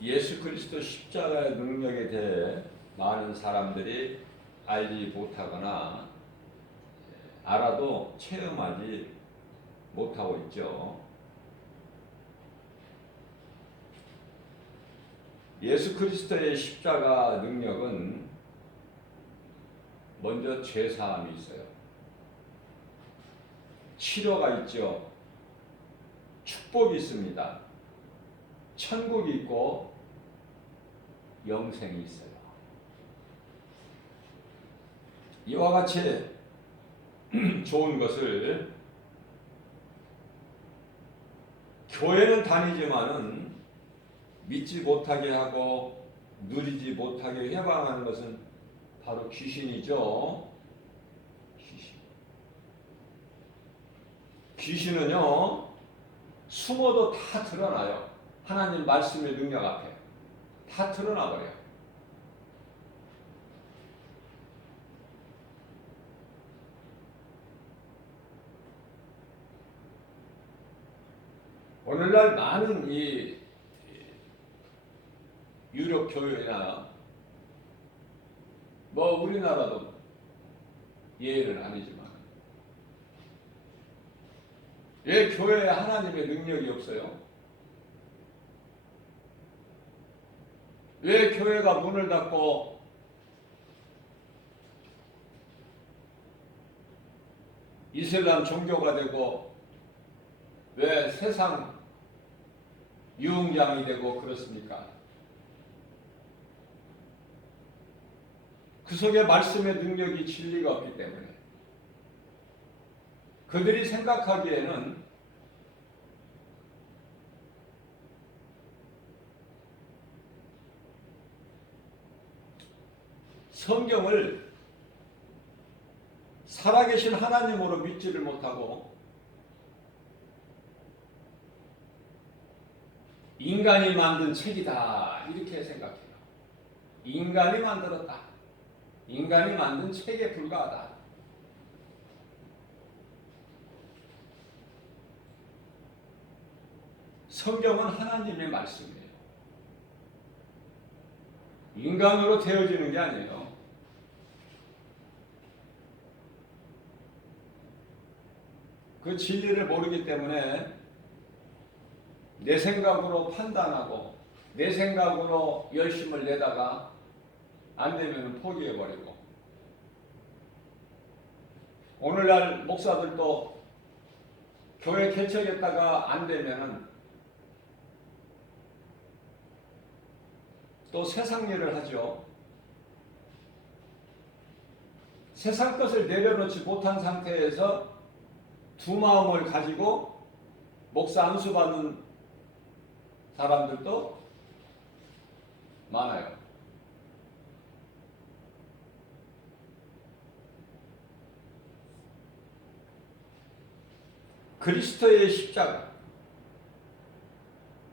예수 그리스도 십자가의 능력에 대해 많은 사람들이 알지 못하거나 알아도 체험하지 못하고 있죠. 예수 그리스도의 십자가 능력은 먼저 죄사함이 있어요. 치료가 있죠. 축복이 있습니다. 천국이 있고 영생이 있어요. 이와 같이 좋은 것을 교회는 다니지만은 믿지 못하게 하고 누리지 못하게 해방하는 것은 바로 귀신이죠. 귀신은요, 숨어도 다 드러나요. 하나님 말씀의 능력 앞에 다 드러나버려요. 오늘날 많은 이 유럽 교회나 뭐 우리나라도 예외는 아니지만 왜 교회에 하나님의 능력이 없어요? 왜 교회가 문을 닫고 이슬람 종교가 되고 왜 세상 유흥장이 되고 그렇습니까? 그 속에 말씀의 능력이 진리가 없기 때문에 그들이 생각하기에는 성경을 살아계신 하나님으로 믿지를 못하고 인간이 만든 책이다 이렇게 생각해요. 인간이 만들었다. 인간이 만든 책에 불과하다. 성경은 하나님의 말씀이에요. 인간으로 되어지는 게 아니에요. 그 진리를 모르기 때문에 내 생각으로 판단하고 내 생각으로 열심을 내다가 안 되면 포기해버리고, 오늘날 목사들도 교회 개척했다가 안 되면은 또 세상 일을 하죠. 세상 것을 내려놓지 못한 상태에서 두 마음을 가지고 목사 안수 받는 사람들도 많아요. 그리스도의 십자가,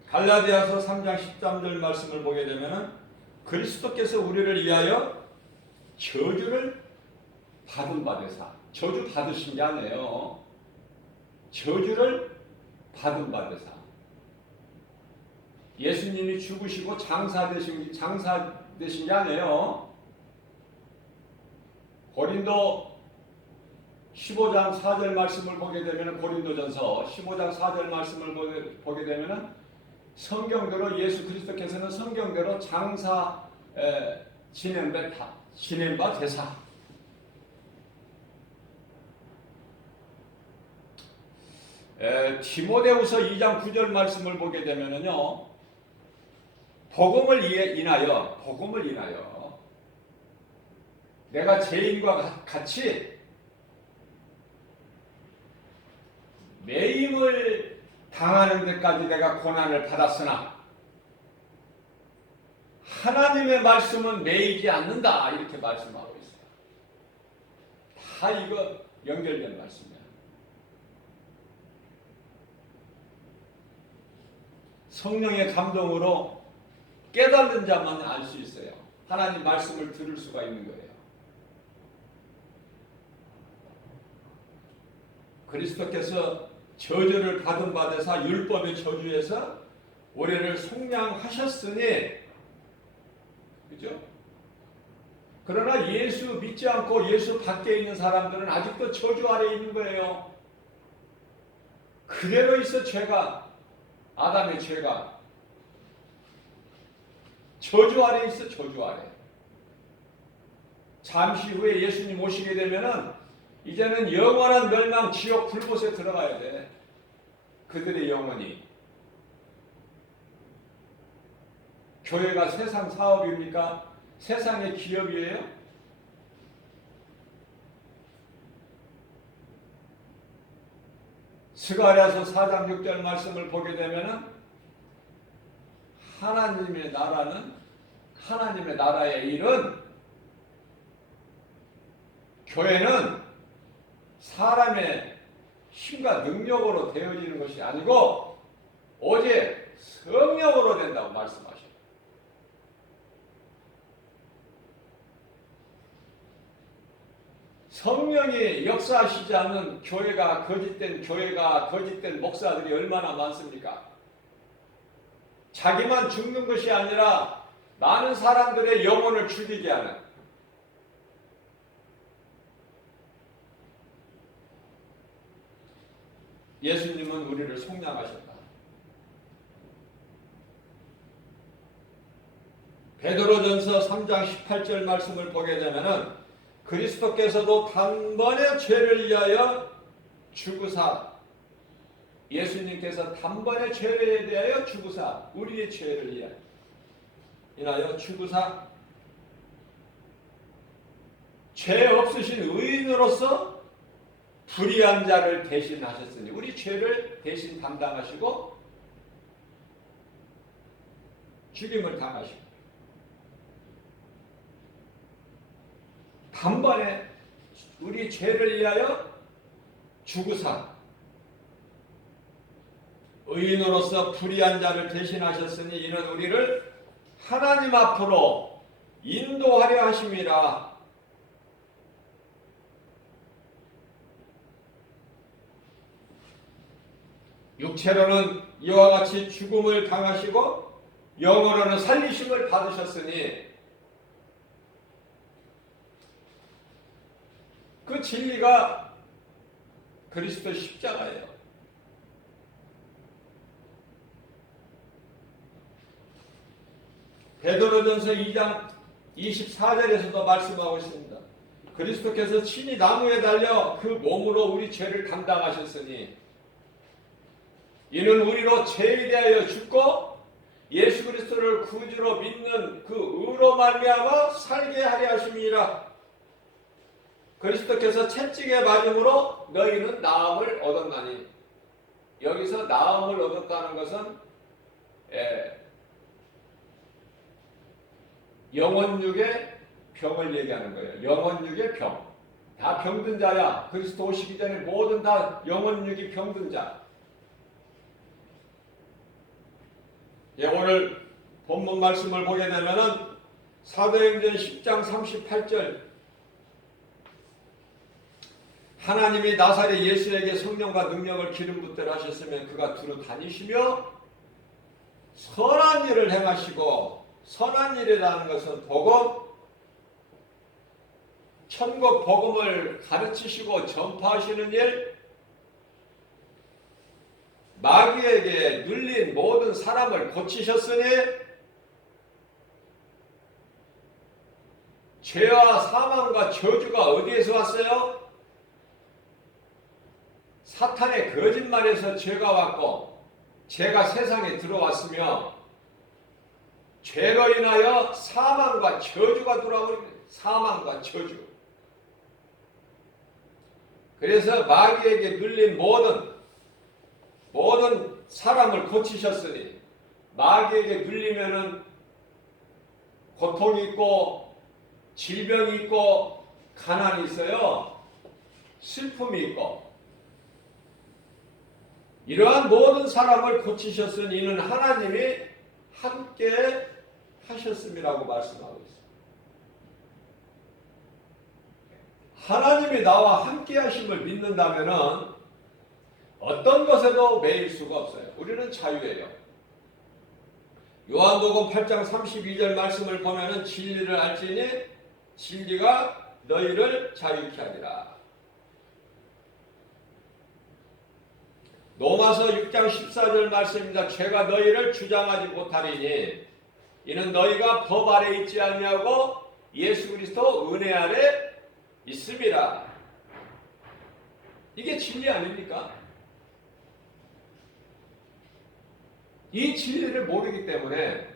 갈라디아서 3장 13절 말씀을 보게 되면 그리스도께서 우리를 위하여 저주를 받은 바 되사, 저주 받으신 게 아니에요. 저주를 받은 바 되사, 예수님이 죽으시고 장사 되신 게 아니에요. 고린도 15장 4절 말씀을 보게 되면, 고린도전서 15장 4절 말씀을 보게 되면 성경대로 예수 그리스도께서는 성경대로 장사 지낸 바 되사, 디모데후서 2장 9절 말씀을 보게 되면요, 복음을 인하여 내가 죄인과 같이 매임을 당하는 데까지 내가 고난을 받았으나 하나님의 말씀은 매이지 않는다 이렇게 말씀하고 있어요. 다 이거 연결된 말씀이에요. 성령의 감동으로 깨달은 자만 알 수 있어요. 하나님 말씀을 들을 수가 있는 거예요. 그리스도께서 저주를 받은 바 되사 율법의 저주에서 우리를 속량하셨으니, 그죠? 그러나 예수 믿지 않고 예수 밖에 있는 사람들은 아직도 저주 아래 있는 거예요. 그대로 있어. 죄가, 아담의 죄가 저주 아래 있어. 저주 아래. 잠시 후에 예수님 오시게 되면은 이제는 영원한 멸망 지옥 불못에 들어가야 돼. 그들의 영혼이. 교회가 세상 사업입니까? 세상의 기업이에요? 스가랴서 4장 6절 말씀을 보게 되면은 하나님의 나라는, 하나님의 나라의 일은, 교회는 사람의 힘과 능력으로 되어지는 것이 아니고 오직 성령으로 된다고 말씀하셔요. 성령이 역사하시지 않는 교회가, 거짓된 목사들이 얼마나 많습니까? 자기만 죽는 것이 아니라 많은 사람들의 영혼을 죽이게 하는, 예수님은 우리를 속량하셨다. 베드로전서 3장 18절 말씀을 보게 되면은 그리스도께서도 단번에 죄를 위하여 죽으사, 예수님께서 단번에 죄에 대하여 죽으사, 우리의 죄를 인하여 죽으사, 죄 없으신 의인으로서 불의한 자를 대신하셨으니, 우리 죄를 대신 담당하시고 죽임을 당하시고 단번에 우리 죄를 위하여 죽으사 의인으로서 불의한 자를 대신하셨으니 이는 우리를 하나님 앞으로 인도하려 하심이라. 육체로는 이와 같이 죽음을 당하시고 영으로는 살리심을 받으셨으니, 그 진리가 그리스도 십자가예요. 베드로전서 2장 24절에서도 말씀하고 있습니다. 그리스도께서 친히 나무에 달려 그 몸으로 우리 죄를 감당하셨으니 이는 우리로 죄에 대하여 죽고 예수 그리스도를 구주로 믿는 그 의로 말미암아 살게 하려 하심이라. 그리스도께서 채찍에 맞음으로 너희는 나음을 얻었나니, 여기서 나음을 얻었다는 것은 영혼육의 병을 얘기하는 거예요. 영혼육의 병. 다 병든 자야. 그리스도 오시기 전에 모든 다 영혼육이 병든 자. 오늘 본문 말씀을 보게 되면은 사도행전 10장 38절, 하나님이 나사렛 예수에게 성령과 능력을 기름 붓도록 하셨으면 그가 두루 다니시며 선한 일을 행하시고, 선한 일이라는 것은 복음, 천국 복음을 가르치시고 전파하시는 일, 마귀에게 눌린 모든 사람을 고치셨으니, 죄와 사망과 저주가 어디에서 왔어요? 사탄의 거짓말에서 죄가 왔고, 죄가 세상에 들어왔으며 죄로 인하여 사망과 저주가 들어와버립니다. 사망과 저주. 그래서 마귀에게 눌린 모든 사람을 고치셨으니, 마귀에게 눌리면은 고통이 있고 질병이 있고 가난이 있어요. 슬픔이 있고, 이러한 모든 사람을 고치셨으니 이는 하나님이 함께 하셨음이라고 말씀하고 있습니다. 하나님이 나와 함께 하심을 믿는다면은 어떤 것에도 매일 수가 없어요. 우리는 자유예요. 요한복음 8장 32절 말씀을 보면은 진리를 알지니 진리가 너희를 자유케 하리라. 로마서 6장 14절 말씀입니다. 죄가 너희를 주장하지 못하리니 이는 너희가 법 아래 있지 아니하고 예수 그리스도 은혜 아래 있음이라. 이게 진리 아닙니까? 이 진리를 모르기 때문에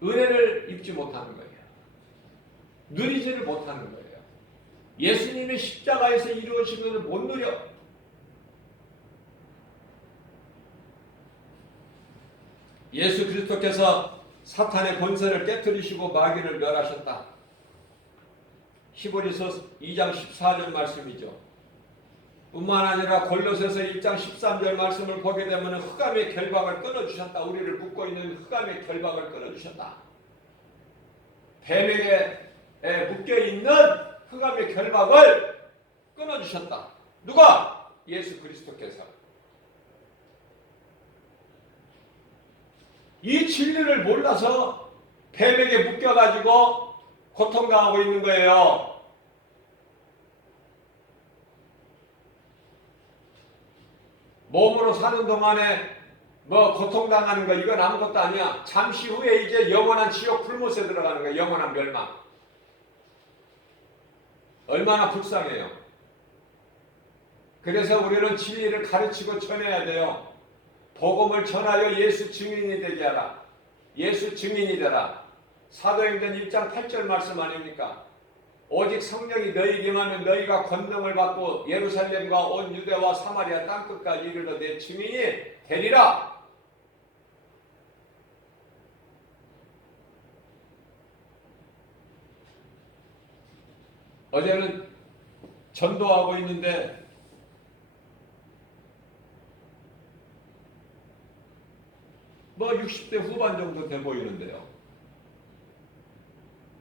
은혜를 입지 못하는 거예요. 누리지를 못하는 거예요. 예수님의 십자가에서 이루어진 것을 못 누려. 예수 그리스도께서 사탄의 권세를 깨뜨리시고 마귀를 멸하셨다. 히브리서 2장 14절 말씀이죠. 뿐만 아니라 골로새서 1장 13절 말씀을 보게 되면 흑암의 결박을 끊어주셨다. 우리를 묶고 있는 흑암의 결박을 끊어주셨다. 뱀에게 묶여있는 흑암의 결박을 끊어주셨다. 누가? 예수 그리스도께서. 이 진리를 몰라서 뱀에게 묶여가지고 고통당하고 있는 거예요. 몸으로 사는 동안에 고통당하는 거 이건 아무것도 아니야. 잠시 후에 이제 영원한 지옥 불못에 들어가는 거야. 영원한 멸망. 얼마나 불쌍해요. 그래서 우리는 진리를 가르치고 전해야 돼요. 복음을 전하여 예수 증인이 되게 하라. 예수 증인이 되라. 사도행전 1장 8절 말씀 아닙니까? 오직 성령이 너희에게만 하면 너희가 권능을 받고 예루살렘과 온 유대와 사마리아 땅끝까지 이르러 내 증인이 되리라. 어제는 전도하고 있는데 뭐 60대 후반 정도 돼 보이는데요.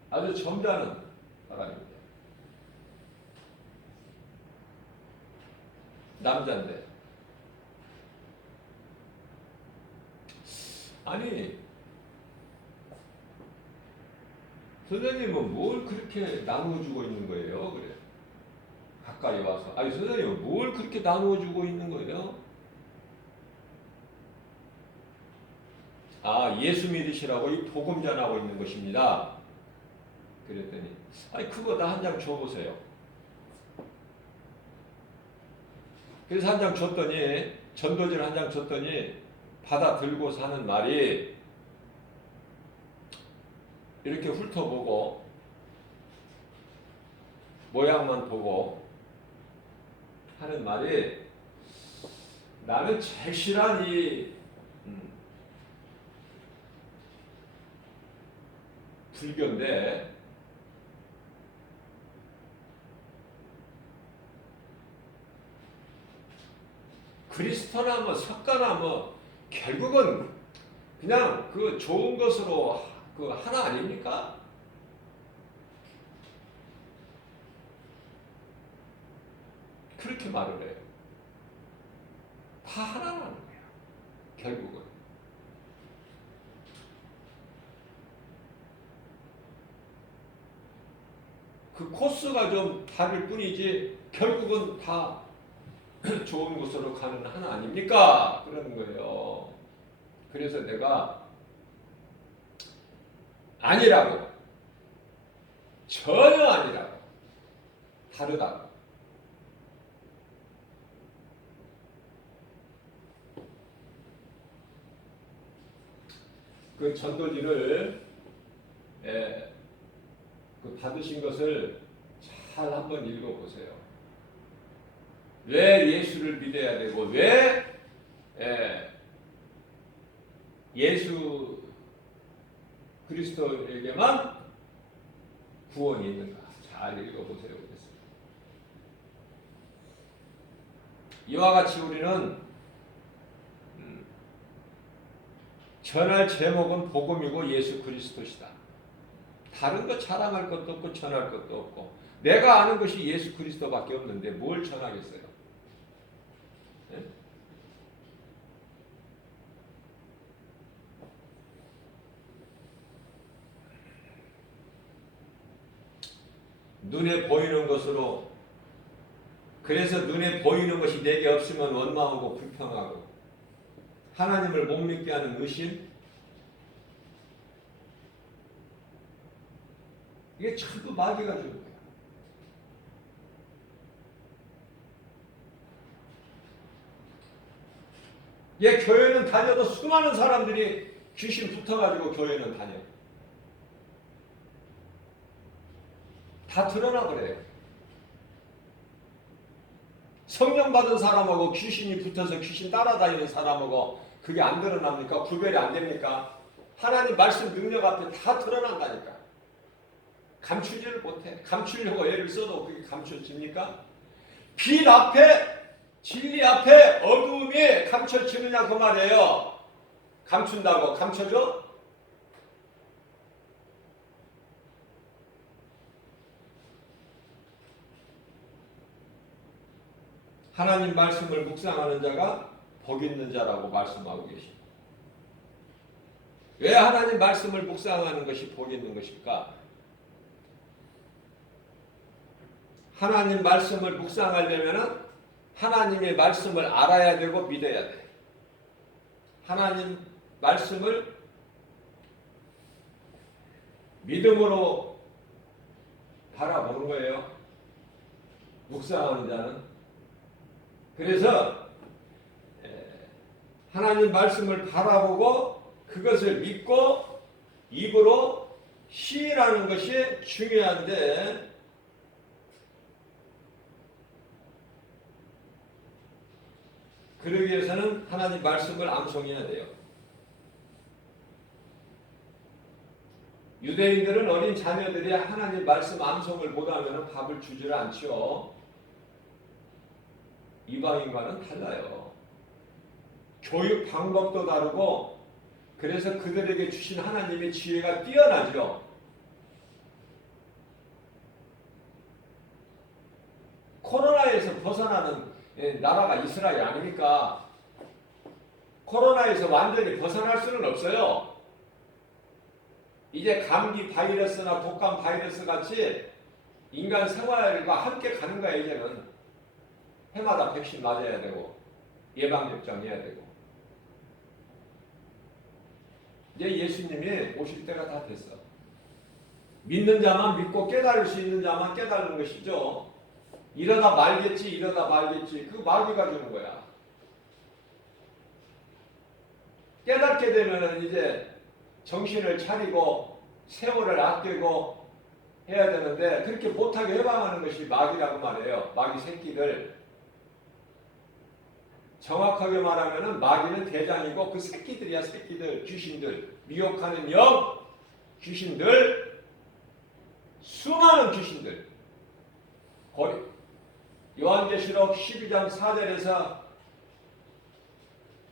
아주 점잖은 사람입니다. 남자인데. 아니, 선생님은 뭘 그렇게 나누어주고 있는 거예요? 그래. 가까이 와서. 아니, 선생님은 뭘 그렇게 나누어주고 있는 거예요? 아, 예수 믿으시라고 이 복음 전하고 있는 것입니다. 그랬더니, 아니, 그거 나 한 장 줘보세요. 그래서 한 장 줬더니, 전도지를 한 장 줬더니, 받아 들고서 하는 말이, 이렇게 훑어보고, 모양만 보고, 하는 말이, 나는 절실한 이, 불교인데, 그리스도나 뭐 석가나 뭐 결국은 그냥 그 좋은 것으로 그 하나 아닙니까? 그렇게 말을 해요. 다 하나라는 거예요. 결국은. 그 코스가 좀 다를 뿐이지 결국은 다 좋은 곳으로 가는 하나 아닙니까? 그러는 거예요. 그래서 내가 아니라고. 전혀 아니라고. 다르다고. 그 전도지를 그 받으신 것을 잘 한번 읽어보세요. 왜 예수를 믿어야 되고 왜 예수 그리스도에게만 구원이 있는가 잘 읽어보세요. 그랬습니다. 이와 같이 우리는 전할 제목은 복음이고 예수 그리스도시다. 다른 거 자랑할 것도 없고 전할 것도 없고 내가 아는 것이 예수 그리스도밖에 없는데 뭘 전하겠어요? 네? 눈에 보이는 것으로, 그래서 눈에 보이는 것이 내게 없으면 원망하고 불평하고 하나님을 못 믿게 하는 의심, 이게 전부 마귀가 주는 거예요. 예, 교회는 다녀도 수많은 사람들이 귀신 붙어가지고 교회는 다녀. 다 드러나 버려요. 성령 받은 사람하고 귀신이 붙어서 귀신 따라다니는 사람하고 그게 안 드러납니까? 구별이 안 됩니까? 하나님 말씀 능력 앞에 다 드러난다니까. 감추지를 못해. 감추려고 애를 써도 그게 감춰집니까? 빛 앞에, 진리 앞에 어두움이 감춰지느냐 그 말이에요. 감춘다고 감춰져? 하나님 말씀을 묵상하는 자가 복 있는 자라고 말씀하고 계십니다. 왜 하나님 말씀을 묵상하는 것이 복 있는 것일까? 하나님 말씀을 묵상하려면 하나님의 말씀을 알아야 되고 믿어야 돼. 하나님 말씀을 믿음으로 바라보는 거예요. 묵상하는 자는. 그래서 하나님 말씀을 바라보고 그것을 믿고 입으로 시인하는 것이 중요한데, 그러기 위해서는 하나님 말씀을 암송해야 돼요. 유대인들은 어린 자녀들이 하나님 말씀 암송을 못하면 밥을 주지를 않죠. 이방인과는 달라요. 교육 방법도 다르고, 그래서 그들에게 주신 하나님의 지혜가 뛰어나죠. 코로나에서 벗어나는 나라가 이스라엘 아닙니까? 코로나에서 완전히 벗어날 수는 없어요. 이제 감기 바이러스나 독감 바이러스 같이 인간 생활과 함께 가는 거야. 이제는 해마다 백신 맞아야 되고 예방접종 해야 되고. 이제 예수님이 오실 때가 다 됐어. 믿는 자만 믿고 깨달을 수 있는 자만 깨달는 것이죠. 이러다 말겠지, 이러다 말겠지. 그 마귀가 주는 거야. 깨닫게 되면 이제 정신을 차리고 세월을 아끼고 해야 되는데, 그렇게 못하게 해방하는 것이 마귀라고 말해요. 마귀 새끼들. 정확하게 말하면 마귀는 대장이고 그 새끼들이야. 새끼들, 귀신들, 미혹하는 영, 귀신들, 수많은 귀신들. 요한계시록 12장 4절에서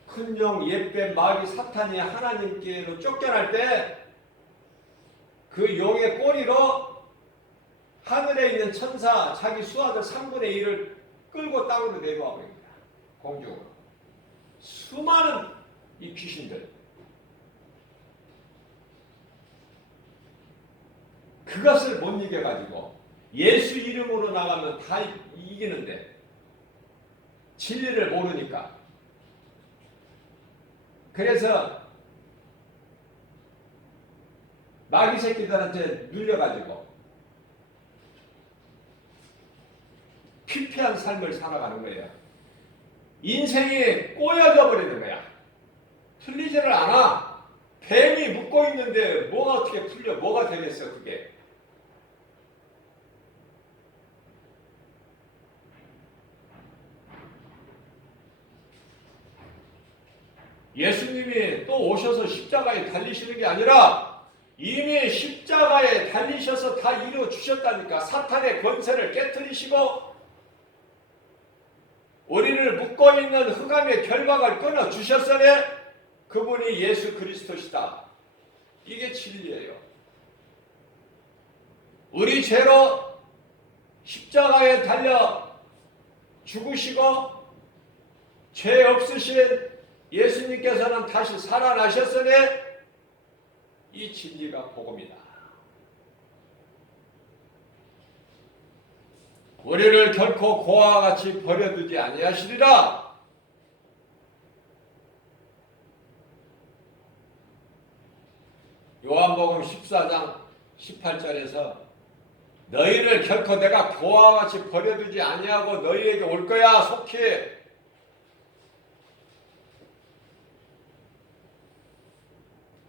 큰 영 옛뱀 마귀 사탄이 하나님께로 쫓겨날 때 그 용의 꼬리로 하늘에 있는 천사 자기 수하들 3분의 1을 끌고 땅으로 내려와 버립니다. 공중으로. 수많은 이 귀신들. 그것을 못 이겨가지고 예수 이름으로 나가면 다 이기는데 진리를 모르니까. 그래서 마귀 새끼들한테 눌려가지고 피폐한 삶을 살아가는 거예요. 인생이 꼬여져 버리는 거야. 풀리지를 않아. 뱀이 묶고 있는데 뭐가 어떻게 풀려? 뭐가 되겠어 그게. 예수님이 또 오셔서 십자가에 달리시는 게 아니라 이미 십자가에 달리셔서 다 이루어주셨다니까. 사탄의 권세를 깨트리시고 우리를 묶고 있는 흑암의 결박을 끊어주셨으니 그분이 예수 그리스도시다. 이게 진리예요. 우리 죄로 십자가에 달려 죽으시고 죄 없으신 예수님께서는 다시 살아나셨으니 이 진리가 복음이다. 우리를 결코 고아와 같이 버려두지 아니하시리라. 요한복음 14장 18절에서 너희를 결코 내가 고아와 같이 버려두지 아니하고 너희에게 올 거야 속히.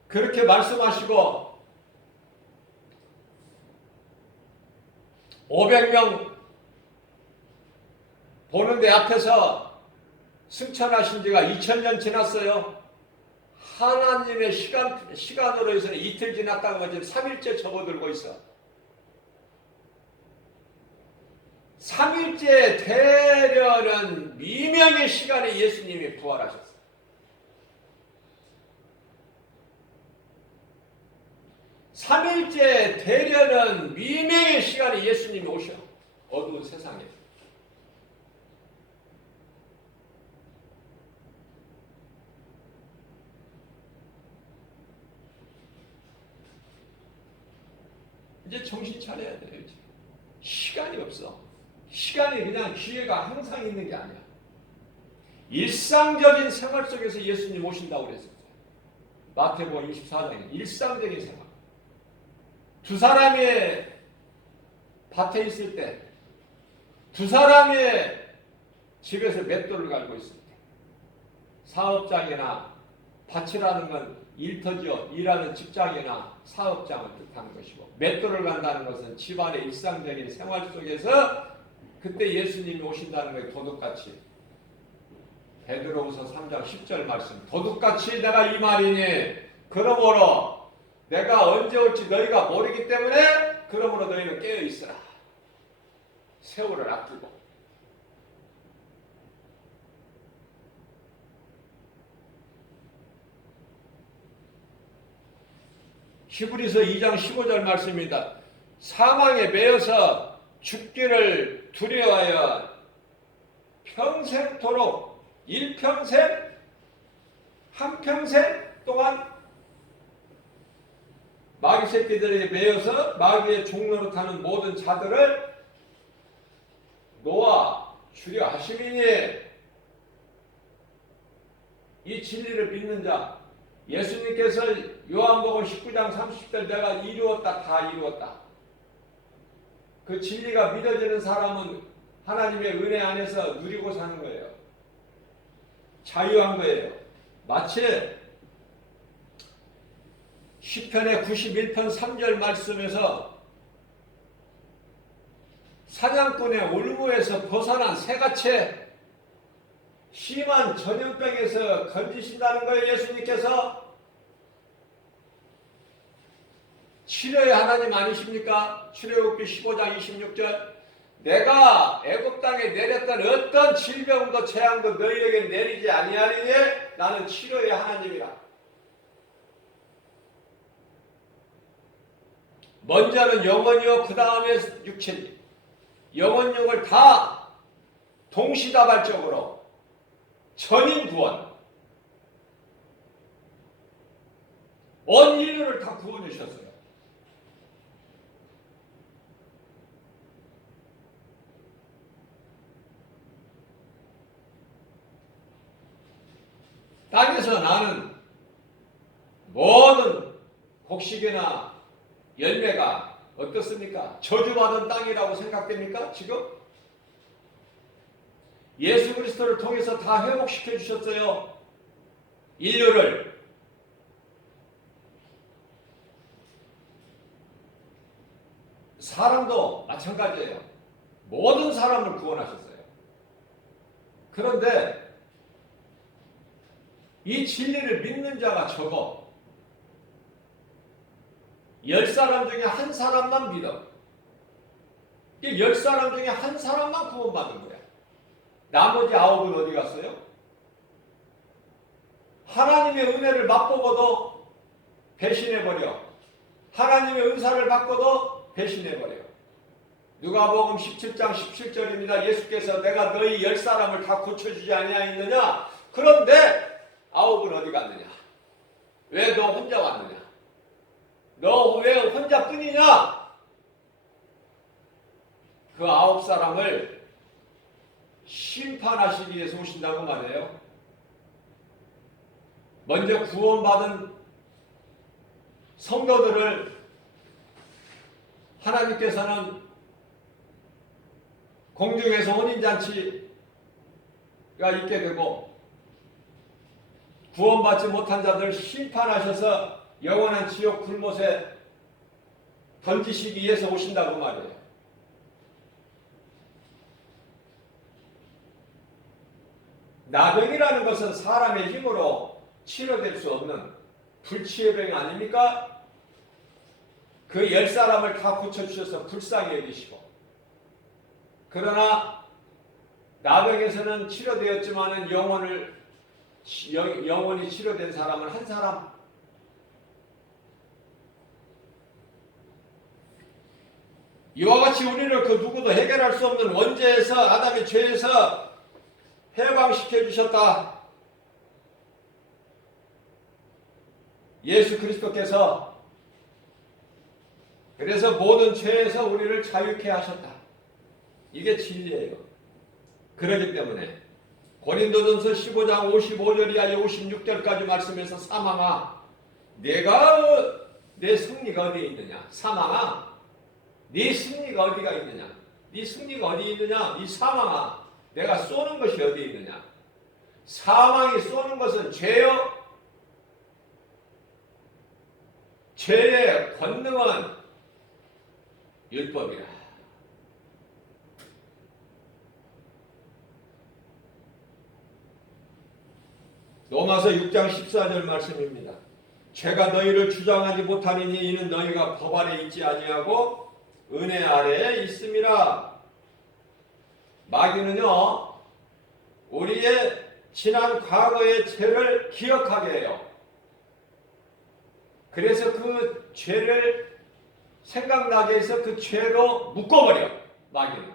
그렇게 말씀하시고 500명 보는데 앞에서 승천하신 지가 2000년 지났어요. 하나님의 시간으로 해서는 이틀 지났다는 거지 3일째 접어들고 있어. 3일째 되려는 미명의 시간에 예수님이 부활하셨어요. 3일째 되려는 미명의 시간에 예수님이 오셔. 어두운 세상에. 이제 정신 차려야 돼요. 이제. 시간이 없어. 시간이 그냥 기회가 항상 있는 게 아니야. 일상적인 생활 속에서 예수님 오신다고 그랬었어요. 마태복음 24장에 일상적인 생활. 두 사람이 밭에 있을 때, 두 사람이 집에서 맷돌을 갈고 있을 때, 사업장이나 밭이라는 건 일터죠. 일하는 직장이나 사업장을 뜻하는 것이고, 맷돌을 간다는 것은 집안의 일상적인 생활 속에서 그때 예수님이 오신다는 것이 도둑같이. 베드로후서 3장 10절 말씀. 도둑같이 내가 이 말이니 그러므로 내가 언제 올지 너희가 모르기 때문에 그러므로 너희는 깨어 있으라. 세월을 아끼고. 히브리서 2장 15절 말씀입니다. 사망에 매여서 죽기를 두려워하여 평생토록 일평생 한평생 동안 마귀 새끼들에게 매여서 마귀의 종로로 타는 모든 자들을 놓아 주려 하심이니 이 진리를 믿는 자 예수님께서 요한복음 19장 30절 내가 이루었다 다 이루었다. 그 진리가 믿어지는 사람은 하나님의 은혜 안에서 누리고 사는 거예요. 자유한 거예요. 마치 시편의 91편 3절 말씀에서 사냥꾼의 올무에서 벗어난 새같이 심한 전염병에서 건지신다는 거예요. 예수님께서 치료의 하나님 아니십니까? 출애굽기 15장 26절 내가 애굽 땅에 내렸던 어떤 질병도 재앙도 너희에게 내리지 아니하리니 나는 치료의 하나님이라. 먼저는 영혼이요 그 다음에 육체니 영혼 육을 다 동시다발적으로 전인 구원 온 인류를 다 구원해 주셨어요. 땅에서 나는 모든 곡식이나 열매가 어떻습니까? 저주받은 땅이라고 생각됩니까? 지금? 예수 그리스도를 통해서 다 회복시켜 주셨어요. 인류를. 사람도 마찬가지예요. 모든 사람을 구원하셨어요. 그런데 이 진리를 믿는 자가 적어. 10사람 중에 한 사람만 믿어. 10사람 중에 한 사람만 구원받는 거야. 나머지 9은 어디 갔어요? 하나님의 은혜를 맛보고도 배신해버려. 하나님의 은사를 받고도 배신해버려. 누가복음 17장 17절입니다. 예수께서 내가 너희 10사람을 다 고쳐주지 아니하였느냐? 그런데 9은 어디 갔느냐? 왜 너 혼자 왔느냐? 너 왜 혼자뿐이냐? 그 9사람을 심판하시기 위해서 오신다고 말해요. 먼저 구원받은 성도들을 하나님께서는 공중에서 혼인잔치가 있게 되고, 구원받지 못한 자들 심판하셔서 영원한 지옥 불못에 던지시기 위해서 오신다고 말해요. 나병이라는 것은 사람의 힘으로 치료될 수 없는 불치의 병이 아닙니까? 그 10사람을 다 고쳐주셔서 불쌍히 여기시고, 그러나 나병에서는 치료되었지만 영원히 치료된 사람은 한 사람. 이와 같이 우리를 그 누구도 해결할 수 없는 원죄에서, 아담의 죄에서 해방시켜 주셨다. 예수 그리스도께서 그래서 모든 죄에서 우리를 자유케 하셨다. 이게 진리예요. 그렇기 때문에 고린도전서 15장 55절 이하 56절까지 말씀에서 사망아, 내 승리가 어디에 있느냐? 사망아, 네 승리가 어디가 있느냐? 네 승리가 어디 있느냐? 이 사망아, 내가 쏘는 것이 어디에 있느냐? 사망이 쏘는 것은 죄요. 죄의 권능은 율법이라. 로마서 6장 14절 말씀입니다. 죄가 너희를 주장하지 못하리니 이는 너희가 법 아래 있지 아니하고 은혜 아래에 있음이라. 마귀는요, 우리의 지난 과거의 죄를 기억하게 해요. 그래서 그 죄를 생각나게 해서 그 죄로 묶어버려. 마귀는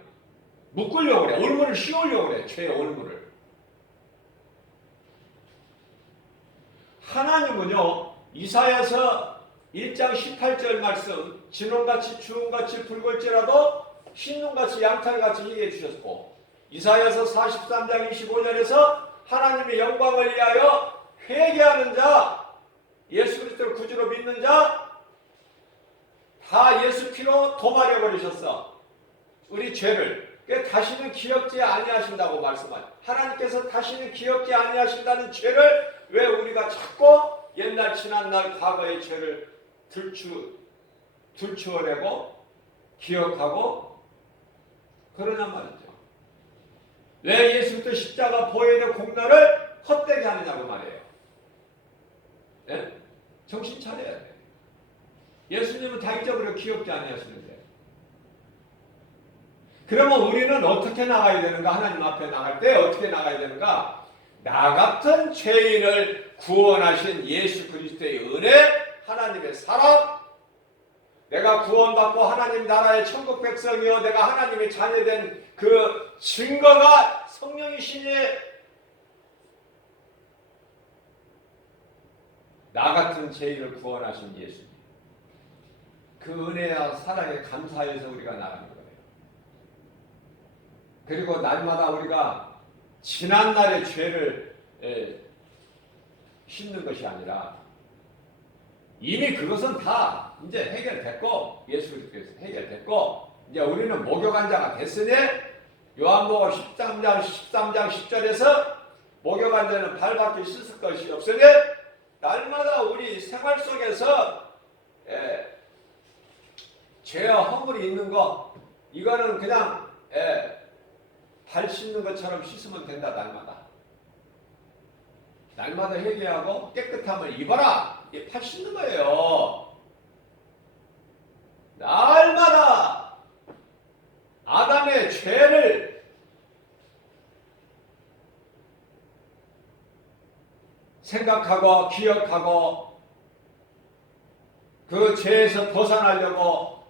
묶으려고 그래. 올무를 씌우려고 그래. 죄의 올무를. 하나님은요, 이사야서 1장 18절 말씀, 진홍같이 주홍같이 붉을지라도 흰눈같이 양털같이 희게 해주셨고, 이사야서 43장 25절에서 하나님의 영광을 위하여 회개하는 자, 예수 그리스도를 구주로 믿는 자 다 예수 피로 도말해 버리셨어. 우리 죄를. 다시는 기억지 아니하신다고 말씀하죠. 하나님께서 다시는 기억지 아니하신다는 죄를 왜 우리가 자꾸 옛날 지난날 과거의 죄를 들추어내고 기억하고 그러냐 말이죠. 왜 예수 그리스도 십자가 보혈의 공로를 헛되게 하느냐고 말이에요. 네? 정신 차려야 돼. 예수님은 다 잊어버려 기억지 아니하시는데. 그러면 우리는 어떻게 나가야 되는가? 하나님 앞에 나갈 때 어떻게 나가야 되는가? 나 같은 죄인을 구원하신 예수 그리스도의 은혜, 하나님의 사랑, 내가 구원받고 하나님 나라의 천국 백성이요 내가 하나님의 자녀된 그 증거가 성령이시니, 나 같은 죄인을 구원하신 예수님, 그 은혜와 사랑에 감사해서 우리가 나가는 거예요. 그리고 날마다 우리가 지난날의 죄를 씻는 것이 아니라 이미 그것은 다 이제 해결됐고, 예수 그리스도께서 해결됐고, 이제 우리는 목욕한 자가 됐으니, 요한복음 13장 10절에서 목욕한 자는 발밖에 씻을 것이 없으니, 날마다 우리 생활 속에서 죄와 허물이 있는 거, 이거는 그냥 발 씻는 것처럼 씻으면 된다. 날마다 회개하고 깨끗함을 입어라. 이게 발 씻는 거예요. 날마다 아담의 죄를 생각하고 기억하고 그 죄에서 벗어나려고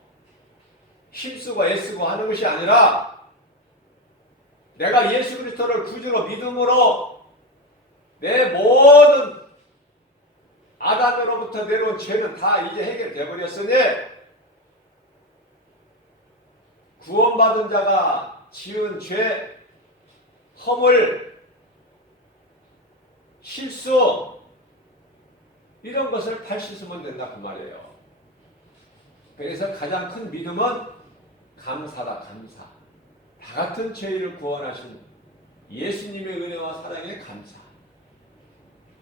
힘쓰고 애쓰고 하는 것이 아니라, 내가 예수 그리스도를 구주로 믿음으로 내 모든 아담으로부터 내려온 죄는 다 이제 해결되어 버렸으니 구원받은 자가 지은 죄, 허물, 실수 이런 것을 발 씻으면 된다 그 말이에요. 그래서 가장 큰 믿음은 감사다. 감사. 다 같은 죄인을 구원하신 예수님의 은혜와 사랑에 감사.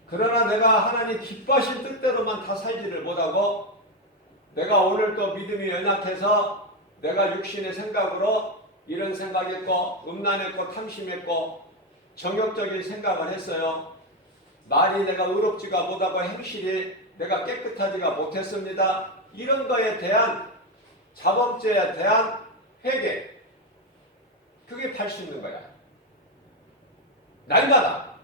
그러나 내가 하나님 기뻐하신 뜻대로만 다 살지를 못하고 내가 오늘 또 믿음이 연약해서 내가 육신의 생각으로 이런 생각했고 음란했고 탐심했고 정욕적인 생각을 했어요. 말이 내가 의롭지가 못하고 행실이 내가 깨끗하지가 못했습니다. 이런 거에 대한 자범죄에 대한 회개, 그게 발 수 있는 거야. 날마다.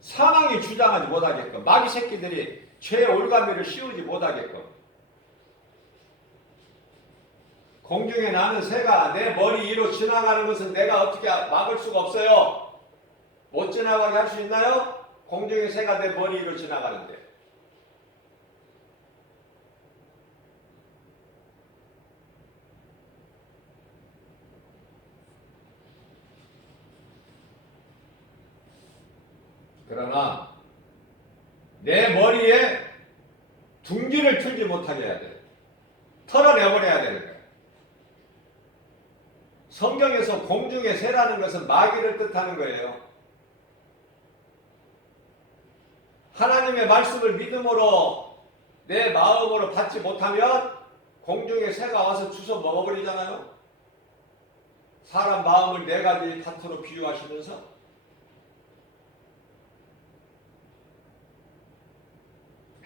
상황이 주장하지 못하게끔, 마귀 새끼들이 죄의 올가미를 씌우지 못하게끔. 공중에 나는 새가 내 머리 위로 지나가는 것은 내가 어떻게 막을 수가 없어요. 못 지나가게 할 수 있나요? 공중에 새가 내 머리 위로 지나가는데. 그러나 내 머리에 둥지를 틀지 못하게 해야 돼. 털어내버려야 되는 거야. 성경에서 공중의 새라는 것은 마귀를 뜻하는 거예요. 하나님의 말씀을 믿음으로 내 마음으로 받지 못하면 공중의 새가 와서 주워 먹어버리잖아요. 사람 마음을 네 가지 파트로 비유하시면서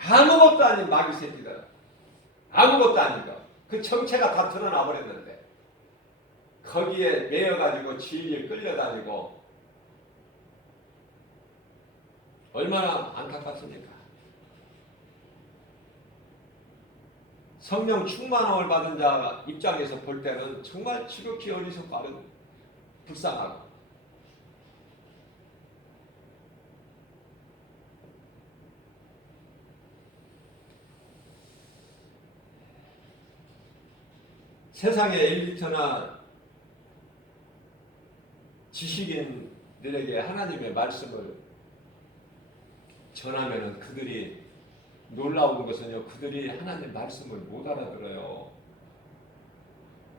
아무것도 아닌 마귀 새끼들, 아무것도 아닌 거, 그 정체가 다 드러나 버렸는데 거기에 매여가지고 진리에 끌려다니고 얼마나 안타깝습니까? 성령 충만함을 받은 자 입장에서 볼 때는 정말 지극히 어리석고 불쌍하고 세상의 엘리트나 지식인들에게 하나님의 말씀을 전하면은 그들이 놀라운 것은요, 그들이 하나님 말씀을 못 알아들어요.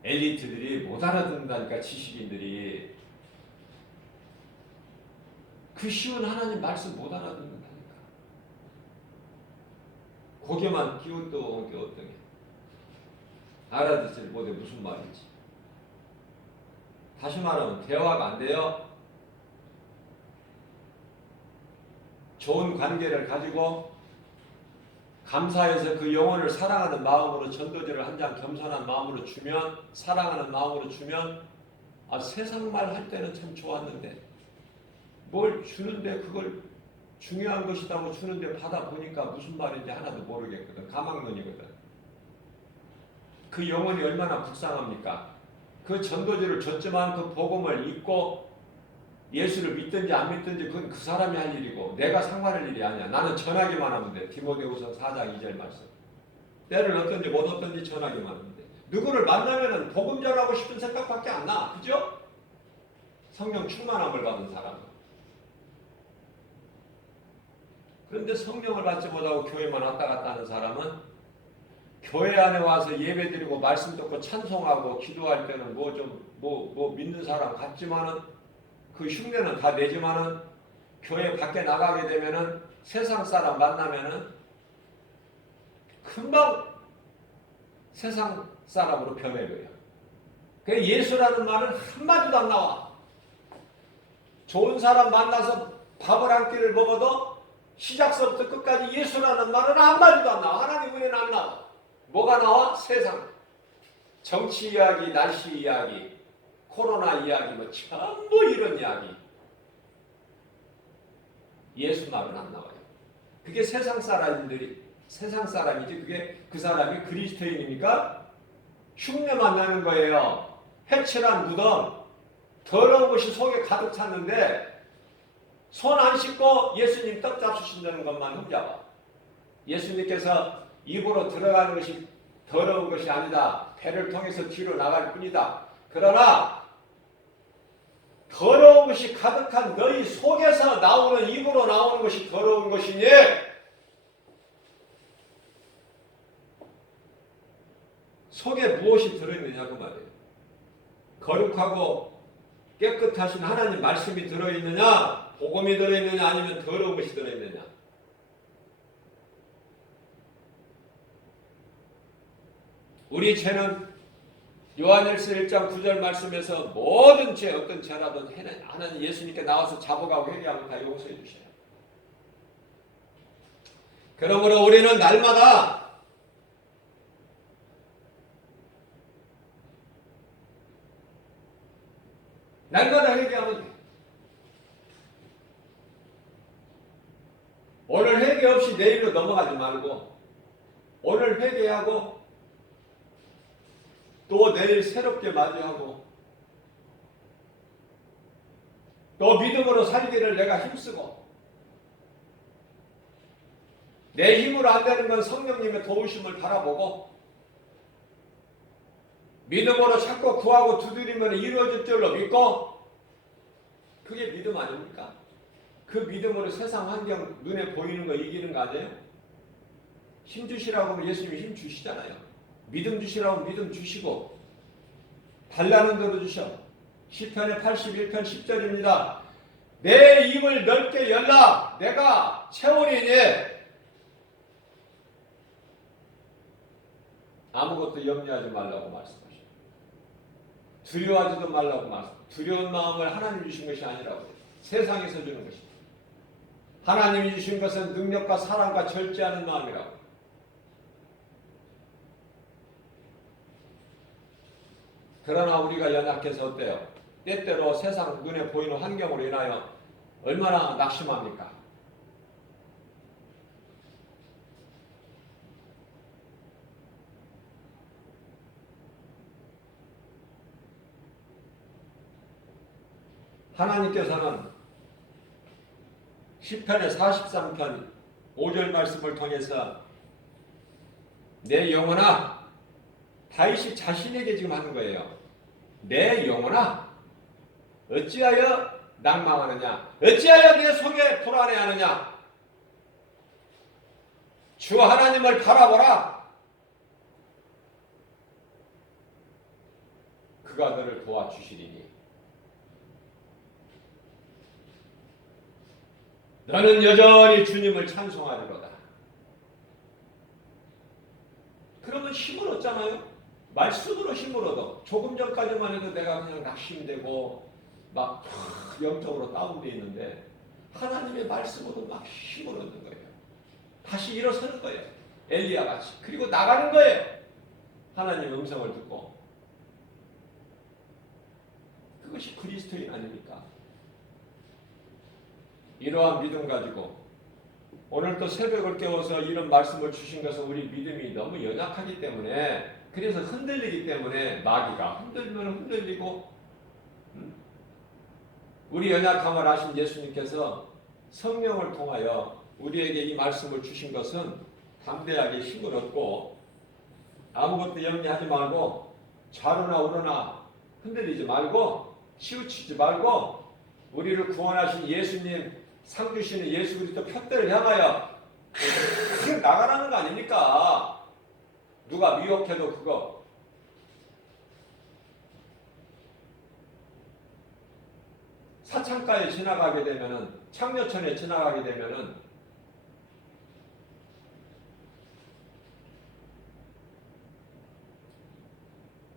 엘리트들이 못 알아듣는다니까, 지식인들이. 그 쉬운 하나님 말씀 못 알아듣는다니까. 고개만 끼우뚱끼우뚱 알아듣질 못해 무슨 말인지. 다시 말하면 대화가 안 돼요. 좋은 관계를 가지고 감사해서 그 영혼을 사랑하는 마음으로 전도지를 한 장 겸손한 마음으로 주면, 사랑하는 마음으로 주면, 세상 말 할 때는 참 좋았는데 뭘 주는데 그걸 중요한 것이라고 주는데 받아보니까 무슨 말인지 하나도 모르겠거든. 가망론이거든. 그 영혼이 얼마나 불쌍합니까? 그 전도지를 줬지만 그 복음을 잊고 예수를 믿든지 안 믿든지 그건 그 사람이 할 일이고 내가 상관할 일이 아니야. 나는 전하기만 하면 돼. 디모데후서 4장 2절 말씀. 때를 어떤지 못 어떤지 전하기만 하면 돼. 누구를 만나면은 복음 전하고 싶은 생각밖에 안 나. 그죠? 성령 충만함을 받은 사람은. 그런데 성령을 받지 못하고 교회만 왔다 갔다 하는 사람은 교회 안에 와서 예배드리고 말씀 듣고 찬송하고 기도할 때는 뭐 믿는 사람 같지만은 그 흉내는 다 내지만은 교회 밖에 나가게 되면은 세상 사람 만나면은 금방 세상 사람으로 변해버려. 그 예수라는 말은 한마디도 안 나와. 좋은 사람 만나서 밥을 한 끼를 먹어도 시작서부터 끝까지 예수라는 말은 한마디도 안 나와. 하나님 은혜는 안 나와. 뭐가 나와? 세상. 정치 이야기, 날씨 이야기, 코로나 이야기, 뭐 전부 이런 이야기. 예수 말은 안 나와요. 그게 세상 사람이지. 그게 그 사람이 그리스도인이니까 흉내만 나는 거예요. 해칠한 무덤, 더러운 것이 속에 가득 찼는데 손 안 씻고 예수님 떡 잡수신다는 것만 흠잡아. 예수님께서 입으로 들어가는 것이 더러운 것이 아니다. 배를 통해서 뒤로 나갈 뿐이다. 그러나 더러운 것이 가득한 너희 속에서 나오는 입으로 나오는 것이 더러운 것이니 속에 무엇이 들어있느냐 그 말이에요. 거룩하고 깨끗하신 하나님 말씀이 들어있느냐, 복음이 들어있느냐, 아니면 더러운 것이 들어있느냐. 우리 죄는 요한일서 1장 9절 말씀에서 모든 죄, 어떤 죄라든 하나님 예수님께 나와서 자복하고 회개하면 다 용서해 주셔요. 그러므로 우리는 날마다 회개하면 돼. 오늘 회개 없이 내일로 넘어가지 말고 오늘 회개하고 또 내일 새롭게 맞이하고 또 믿음으로 살기를 내가 힘쓰고 내 힘으로 안 되는 건 성령님의 도우심을 바라보고 믿음으로 찾고 구하고 두드리면 이루어질 줄로 믿고 그게 믿음 아닙니까? 그 믿음으로 세상 환경 눈에 보이는 거 이기는 거 아니에요? 힘 주시라고 하면 예수님이 힘 주시잖아요. 믿음 주시라고 믿음 주시고 달라는 대로 주셔. 시편의 81편 10절입니다. 내 입을 넓게 열라 내가 채우리니 아무것도 염려하지 말라고 말씀하셔. 두려워하지도 말라고 말씀. 두려운 마음을 하나님 주신 것이 아니라고 세상에서 주는 것입니다. 하나님이 주신 것은 능력과 사랑과 절제하는 마음이라고. 그러나 우리가 연약해서 어때요? 때때로 세상 눈에 보이는 환경으로 인하여 얼마나 낙심합니까? 하나님께서는 시편의 43편 5절 말씀을 통해서 내 영혼아 다윗이 자신에게 지금 하는 거예요. 내 영혼아 어찌하여 낭망하느냐 어찌하여 내 속에 불안해하느냐 주 하나님을 바라보라 그가 너를 도와주시리니 너는 여전히 주님을 찬송하리로다. 그러면 힘을 얻잖아요. 말씀으로 힘을 얻어. 조금 전까지만 해도 내가 그냥 낙심되고 막 영적으로 다운되어 있는데 하나님의 말씀으로 막 힘을 얻는 거예요. 다시 일어서는 거예요. 엘리야 같이. 그리고 나가는 거예요. 하나님의 음성을 듣고. 그것이 그리스도인 아닙니까? 이러한 믿음 가지고 오늘 또 새벽을 깨워서 이런 말씀을 주신 것은 우리 믿음이 너무 연약하기 때문에 그래서 흔들리기 때문에 마귀가 흔들면 흔들리고 우리 연약함을 아신 예수님께서 성령을 통하여 우리에게 이 말씀을 주신 것은 담대하게 힘을 얻고 아무것도 염려하지 말고 좌로나 우로나 흔들리지 말고 치우치지 말고 우리를 구원하신 예수님 상 주시는 예수 그리스도 푯대를 향하여 나가라는 거 아닙니까? 누가 미혹해도 그거 사창가에 지나가게 되면은 창녀천에 지나가게 되면은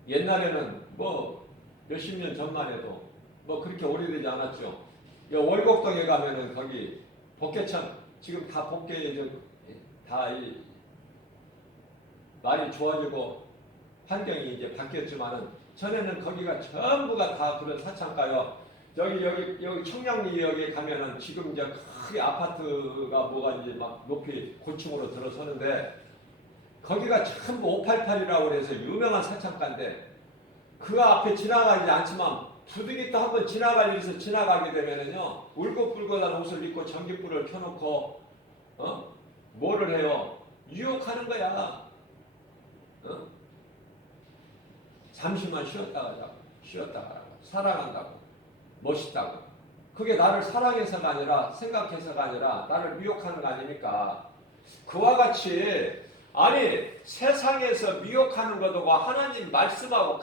옛날에는 뭐 몇십 년 전만 해도 뭐 그렇게 오래되지 않았죠. 월곡동에 가면은 거기 복개천 지금 다 복개 다 많이 좋아지고 환경이 이제 바뀌었지만은 전에는 거기가 전부가 다 그런 사창가요. 여기 청량리역에 가면은 지금 이제 크게 아파트가 뭐가 이제 막 높이 고층으로 들어서는데 거기가 전부 588이라고 해서 유명한 사창가인데 그 앞에 지나가지 않지만 두둥이 또 한번 지나갈 일에서 지나가게 되면은요 울긋불긋한 옷을 입고 전기불을 켜놓고 뭐를 해요? 유혹하는 거야. 어? 잠시만 쉬었다 가자고. 쉬었다 가라고. 사랑한다고. 멋있다고. 그게 나를 사랑해서가 아니라 생각해서가 아니라 나를 미혹하는 거 아닙니까? 그와 같이 아니 세상에서 미혹하는 것과 하나님 말씀하고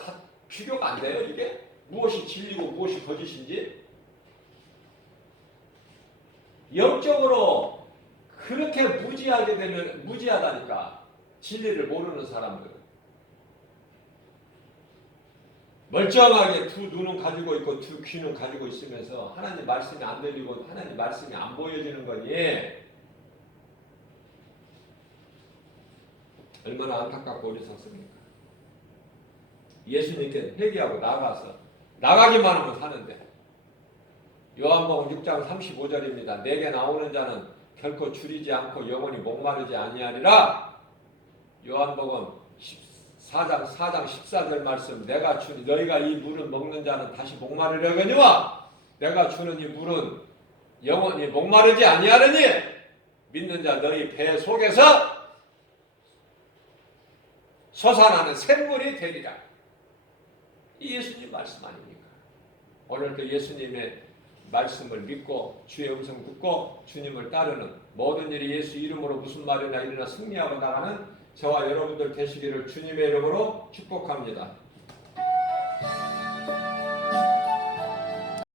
비교가 안 돼요 이게? 무엇이 진리고 무엇이 거짓인지? 영적으로 그렇게 무지하게 되면 무지하다니까. 진리를 모르는 사람들은 멀쩡하게 두 눈은 가지고 있고 두 귀는 가지고 있으면서 하나님 말씀이 안 들리고 하나님 말씀이 안 보여지는 거니 얼마나 안타깝고 어리석습니까? 예수님께 회개하고 나가기만 하면 사는데 요한복음 6장 35절입니다. 내게 나오는 자는 결코 줄이지 않고 영원히 목마르지 아니하리라. 요한복음 4장 14절 말씀 내가 주니 너희가 이 물을 먹는 자는 다시 목마르려거니와 내가 주는 이 물은 영원히 목마르지 아니하려니 믿는 자 너희 배 속에서 솟아나는 샘물이 되리라. 이 예수님 말씀 아닙니까? 오늘도 예수님의 말씀을 믿고 주의 음성 듣고 주님을 따르는 모든 일이 예수 이름으로 무슨 말이나 일어나 승리하고 나가는 저와 여러분들 되시기를 주님의 이름으로 축복합니다.